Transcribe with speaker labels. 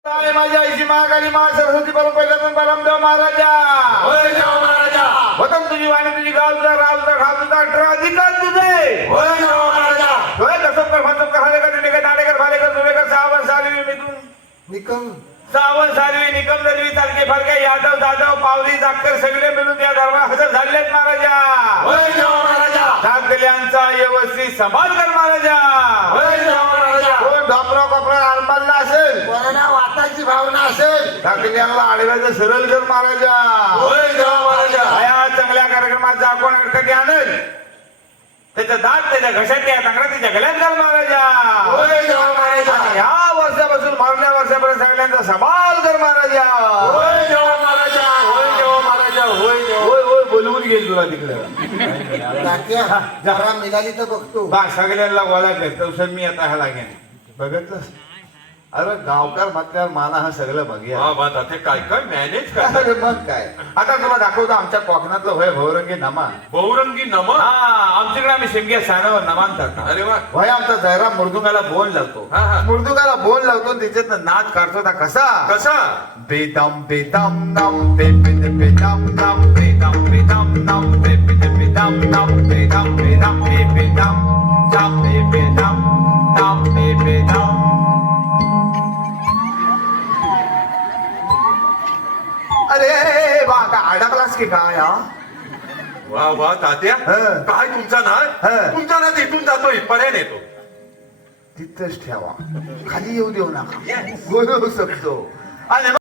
Speaker 1: माझ्या आईची महाकाली मा सरस्वती परम पहिल्यातून परमदेव महाराजा
Speaker 2: होय देव महाराजा.
Speaker 1: वतन तुझी वाणी तुझी गावचा रावचा खावचा अठरा अधिकार तुझे
Speaker 2: होय देव महाराजा.
Speaker 1: होय कसबकर फसबकर हालेकर तिडेकर नाडेकर भालेकर जुलेकर सावन सालवी मिथून
Speaker 3: निकम
Speaker 1: सावन सालवी निकम दलवी तालके फालके यादव जाधव पावली जाकर सगळे मिळून या दरबार हजर झालेत महाराजा.
Speaker 2: होय देव महाराजा.
Speaker 1: ठाकल्यांचा व्यवस्थित सांभाळ कर महाराजा.
Speaker 2: होय देव महाराजा.
Speaker 1: कोण ढापरा कपडा आरमारला असेल
Speaker 3: कोणाला वाटायची भावना असेल
Speaker 1: ठाकल्यांना आडव्याचं सरळ कर महाराजा.
Speaker 2: होय देव महाराजा.
Speaker 1: या चांगल्या कार्यक्रमात कोण अडकटी आणेल त्याचा दात त्याच्या घशात या चांगला त्याच्या गळ्यात घाल महाराजा.
Speaker 2: होय देव महाराजा.
Speaker 1: या वर्षापासून मारल्या वर्षापर्यंत सगळ्यांचा सवाल कर महाराजा.
Speaker 2: होय देव महाराजा. होय देव महाराजा. होय देव.
Speaker 1: होय होय बोलवून गेल तुला तिकडे
Speaker 3: तात्या जरा मिळाली तर बघतो
Speaker 1: बा सगळ्यांना गोळा कर तवसर मी आता ह्या लागेन बघितलं. अरे गावकार म्हटल्यावर माना हा सगळं बघूया.
Speaker 2: हा बा तात्या काय काय मॅनेज कर.
Speaker 1: अरे मग काय आता तुला दाखवतो आमच्या कोकणातलं होय भवरंगी नमान.
Speaker 2: बहुरंगी नमन.
Speaker 1: हा आमच्याकडे आम्ही शिमग्या सानावर नमान करतो.
Speaker 2: अरे वा.
Speaker 1: होय आमचा जयरा मृदुंगाला बोन लावतो.
Speaker 2: हा, हा.
Speaker 1: मृदुंगाला बोन लावतो त्याच्यात नाद काढतो आता कसा
Speaker 2: कसा
Speaker 1: बेदम बेदम नम बेदम बेदम नम बेदम बेदम नम बेदम नम बेदम बेदम बेदम नम बेदम नम बेदम. अरे बा का अडकलास की काय हा?
Speaker 2: वा वा तात्या.
Speaker 1: हं.
Speaker 2: काय तुमचा नाद.
Speaker 1: हं.
Speaker 2: तुमचा नाद इथून जातो इथपर्यंत येतो.
Speaker 1: तिथंच ठेवा खाली येऊ देऊ नका
Speaker 2: Yes.
Speaker 1: बोलवू शकतो आणि